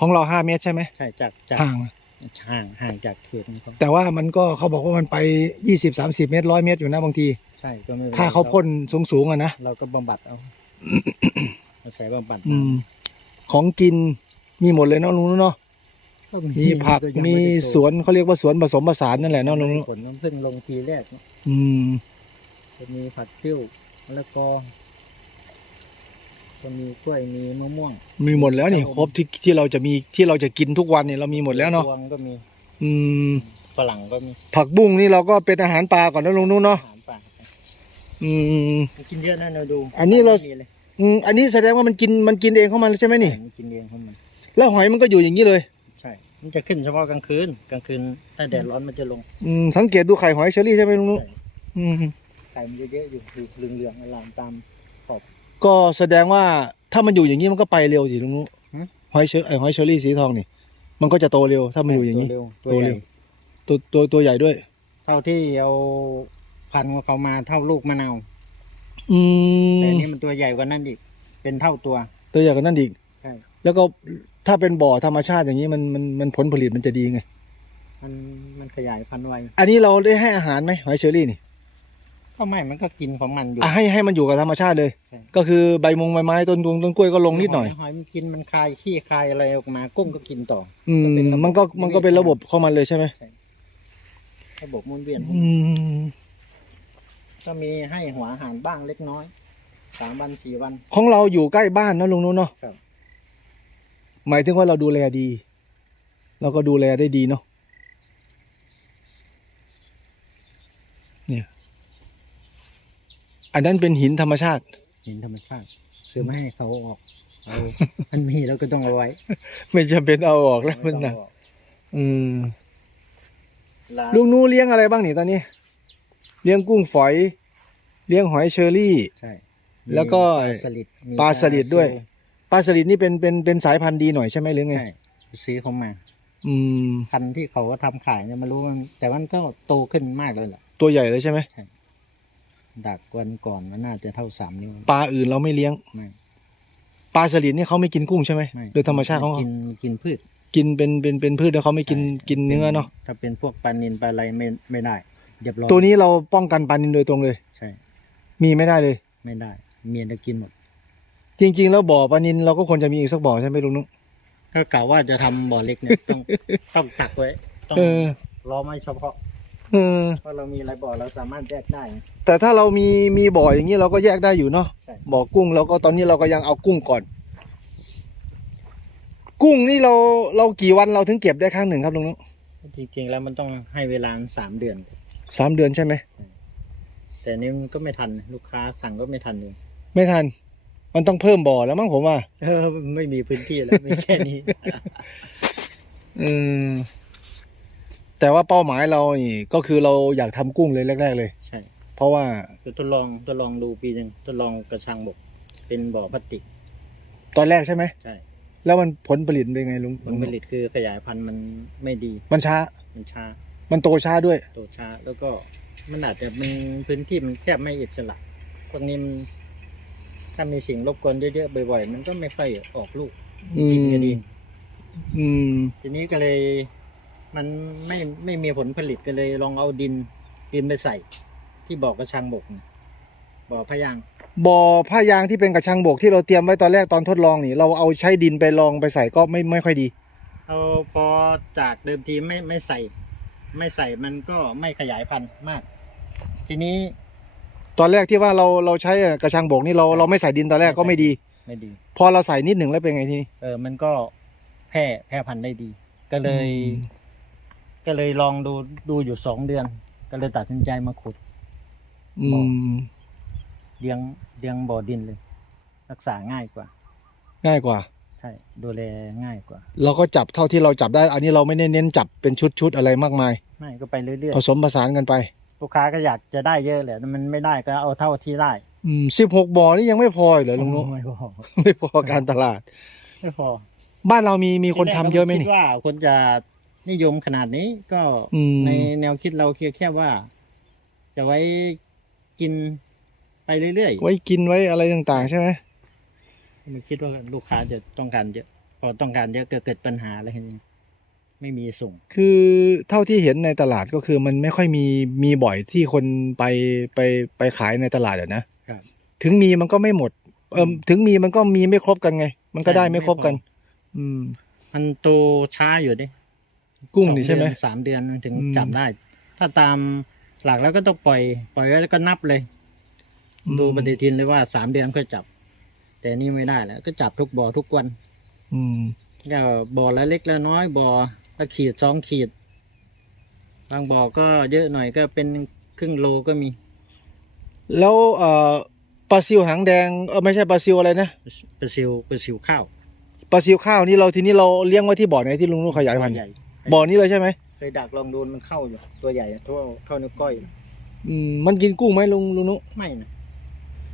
ของเราห้าเมตรใช่ไหมใช่จากจากห่าง ห่างห่างจากเขตนี้เขาแต่ว่ามันก็เขาบอกว่ามันไปยี่สิบสามสิบเมตรร้อยเมตรอยู่นะบางที ใช่ก็ไม่ป็นไรถ้าเขาพ่นสูงสูงๆอะนะ เราก็บำบัดเอาเราใช้บำบัดอืม ของกินมีหมดเลยเนาะลุงนุเนาะ ก็มีผักยังมีไได้โตสวนเขาเรียกว่าสวนผสมผสานนั่นแหละเนาะลุงนุผลมันเพิ่งลงทีแรกเนี่ยอืม จะมีผักติ้วมะละกอ ก็มีกล้วยมีมะม่วงมีหมดแล้วนี่ครบที่ที่เราจะมีที่เราจะกินทุกวันเนี่ยเรามีหมดแล้วเนาะพวงก็มีอืมฝรั่งก็มีผักบุ้งนี่เราก็เป็นอาหารปลาก่อนนะลุงนุเนาะอาหารป่าอืมมันกินเยอะนะเราดูอันนี้เรา ไม่มีเลยอืมอันนี้แสดงว่ามันกินมันกินเองของมันเลยใช่ไหมนี่ มันกินเองของมัน แล้วหอยมันก็อยู่อย่างนี้เลย ใช่ มันจะขึ้นเฉพาะกลางคืน กลางคืนถ้าแดดร้อนมันจะลง อืมสังเกตดูไข่หอยเชอรี่ใช่ไหมลุงนุใช่อืมไข่มันจะเยอะอยู่อยู่เหลืองๆอลามตามขอบ ก็แสดงว่าถ้ามันอยู่อย่างนี้มันก็ไปเร็วสิลุงนุหืม หอยเชอไอหอยเชอรี่สีทองนี่ มันก็จะโตเร็ว ถ้ามันอยู่อย่างนี้นี้ตัวโตใหเร็ญ่วตัวตัวตัวใหญ่ด้วย เท่าที่เอาพันธุ์ของเขามาเท่าลูกมะนาวอืมแต่อันนี้มันตัวใหญ่กว่านั้นอีก เป็นเท่าตัว ตัวใหญ่กว่านั้นอีกใช่ แล้วก็ถ้าเป็นบ่อธรรมชาติอย่างนี้มันมันมันผลผลิตมันจะดีไง มันมันขยายพันธุ์ไวอันนี้เราได้ให้อาหารไหมหอยเชอรี่นี่ ก็ไม่มันก็กินของมันอยู่ อะให้ให้มันอยู่กับธรรมชาติเลย ใช่ ก็คือใบมงใบไม้ต้นตุงต้นกล้วยก็ลงนิดหน่อย หอยมันกินมันคายขี้คายอะไรออกมา กุ้งก็กินต่อ อืมเป็นระบบมันก็มันก็เป็นระบบของมันเลยใช่ไหมระบบหมุนเวียนอืมก็มีให้หัวอาหารบ้างเล็กน้อยสามวันสี่วัน ของเราอยู่ใกล้บ้านนะลุงนู้นเนาะครับ หมายถึงว่าเราดูแลดี เราก็ดูแลได้ดีเนาะเนี่ย อันนั้นเป็นหินธรรมชาติ หินธรรมชาติคือไม่ให้เขาออกเอามันมีแล้วก็ต้องเอาไว้ ไม่จำเป็นเอาออกแล้วมันไต้นะองเอาออกอืมลาลุงนู้เลี้ยงอะไรบ้างนี่ตอนนี้ เลี้ยงกุ้งฝอย เลี้ยงหอยเชอรี่ใช่แล้วก็มีปลาสลิดมีปลาสลิดด้วยซิปลาสลิดนี่เป็นเป็นเป็นสายพันธุ์ดีหน่อยใช่ไหมหรือไงใช่ซื้อเขามา อืมพันธุ์ที่เขาก็ทำขายเนี่ยไมารู้มันแต่ว่ามันก็โตขึ้นมากเลยแหละตัวใหญ่เลยใช่ไหม ดักวันก่อนมันน่าจะเท่าสามนิ้วปลาอื่นเราไม่เลี้ยง ไม่ ปลาสลิดนี่เขาไม่กินกุ้งใช่ไหมไม่โดยธรรมชาติของเขากินกินพืช กินเป็นเป็นเป็นพืชแล้วเขาไม่กินกินเนื้อเนาะถ้าเป็นพวกปลานินปลาอะไรไม่ไม่ได้เรียบร้อยตัวนี้เราป้องกันปลานินโดยตรงเลย ใช่ มีไม่ได้เลย ไม่ได้ เมียจะกินหมด จริง ๆ แล้วบ่อปลานินเราก็ควรจะมีอีกสักบ่อใช่ไหมลุงนุ๊กก็กล่าวว่าจะทำบ่อเล็กเนี่ยต้องต้องตักไว้ ต้องเออล้อไม่เฉพาะเออเพราะเรามีหลายบ่อเราสามารถแยกได้ แต่ถ้าเรามีมีบ่ออย่างนี้เราก็แยกได้อยู่เนาะใช่ บ่อกุ้งเราก็ตอนนี้เราก็ยังเอากุ้งก่อน กุ้งนี่เราเรากี่วันเราถึงเก็บได้ครั้งหนึ่งครับลุงนุ๊กจริงๆแล้วมันต้องให้เวลาสามเดือน สามเดือนใช่ไหมแต่นี่มันก็ไม่ทันลูกค้าสั่งก็ไม่ทันเลยไม่ทัน มันต้องเพิ่มบ่อแล้วมั้งผมว่า เออไม่มีพื้นที่แล้วมีแค่นี้ อืม แต่ว่าเป้าหมายเรานี่ก็คือเราอยากทำกุ้งเลยแรก ๆ เลย ใช่เพราะว่าคือทดลองทดลองดูปีหนึ่งทดลองกระชังบก เป็นบ่อพลาสติก ตอนแรกใช่ไหมใช่ แล้วมันผลผลิตเป็นไงลุงผลผลิตคือขยายพันธุ์มันไม่ดี มันช้า มันช้ามันโตช้าด้วย โตช้า แล้วก็มันอาจจะมันพื้นที่มันแคบไม่อิสระพวกนี้มันถ้ามีสิ่งรบกวนเยอะๆบ่อยๆ มันก็ไม่ค่อยออกลูกอืม กินก็ดี อืม ทีนี้ก็เลย มันไม่ไม่มีผลผลิตก็เลย ลองเอาดินดินไปใส่ ที่บ่อกระชังบกน่ะบ่อพะยางบ่อผ้ายางที่เป็นกระชังบกที่เราเตรียมไว้ตอนแรกตอนทดลองนี่ เราเอาใช้ดินไปลองไปใส่ก็ไม่ไม่ค่อยดี เอาพอจากเดิมทีไม่ไม่ใส่ ไม่ใส่มันก็ไม่ขยายพันธุ์มาก ทีนี้ ตอนแรกที่ว่าเราเราใช้กระชังบกนี่เราเราไม่ใส่ดินตอนแรกก็ไม่ดี ไม่ดี พอเราใส่นิดหนึ่งแล้วเป็นไงทีนี้ เออมันก็แพร่แพร่พันธุ์ได้ดี ก็เลยอืม ก็เลยลองดูดูอยู่สองเดือน ก็เลยตัดสินใจมาขุดอืบ่อมเลี้ยงเลี้ยงบ่อดินเลย รักษาง่ายกว่า ง่ายกว่า ใช่ดูแลง่ายกว่า เราก็จับเท่าที่เราจับได้ อันนี้เราไม่ได้เน้นจับเป็นชุดๆอะไรมากมาย ไม่ก็ไปเรื่อยผสมผสานกันไป ๆลูกค้าก็อยากจะได้เยอะแหละแต่มันไม่ได้ก็เอาเท่าที่ได้อืมสิบหกบ่อนี่ยังไม่พออีกเหรอลุงนุ๊กไม่พอ ไม่พอการตลาด ไม่พอบ้านเรามีมีคนทำเยอะไหมทีแรกนี่ราคิดว่าคนจะ นิยมขนาดนี้ก็อืม ในแนวคิดเราเพียงแค่ว่า จะไว้กินไปเรื่อยไว้กินไว้อะไรต่างๆใช่ไหมๆไม่คิดว่าลูกค้าจะต้องการเยอะพอต้องการเยอะก็เกิดปัญหาอะไรนี้ไม่มีส่ง คือเท่าที่เห็นในตลาดก็คือมันไม่ค่อยมีมีบ่อยที่คนไปไปไปขายในตลาดอะนะครับ ถึงมีมันก็ไม่หมดเออถึงมีมันก็มีไม่ครบกันไง มันก็ได้ไม่ครบกัน อืม มันโตช้าอยู่ดิ กุ้งสอนี่ใช่ไหมเดือนสามเดือนถึงอืม จับได้ ถ้าตามหลักแล้วก็ต้องปล่อย ปล่อยไว้แล้วก็นับเลยอืมดูปฏิทินเลยว่าสามเดือนค่อยจับ แต่นี่ไม่ได้แล้วก็จับทุกบ่อทุกวันอืมก็บ่อละเล็กละน้อยบ่อละขีดสองขีด บางบ่อก็เยอะหน่อยก็เป็นครึ่งโลก็มีแล้วเอ่อปลาซิวหางแดงเออไม่ใช่ปลาซิวอะไรนะปลาซิวปลาซิวข้าวปลาซิวข้าวนี่เราทีนี้เราเลี้ยงไว้ที่บ่อไหนที่ลุงนุขยายพันธุ์ใหญ่ บ่อนี้เลยใช่ไหมเคยดักลองดูมันเข้าอยู่ตัวใหญ่เท่าเท่านิ้วก้อยอืมมันกินกุ้งไหมลุงลุงนุไม่นะ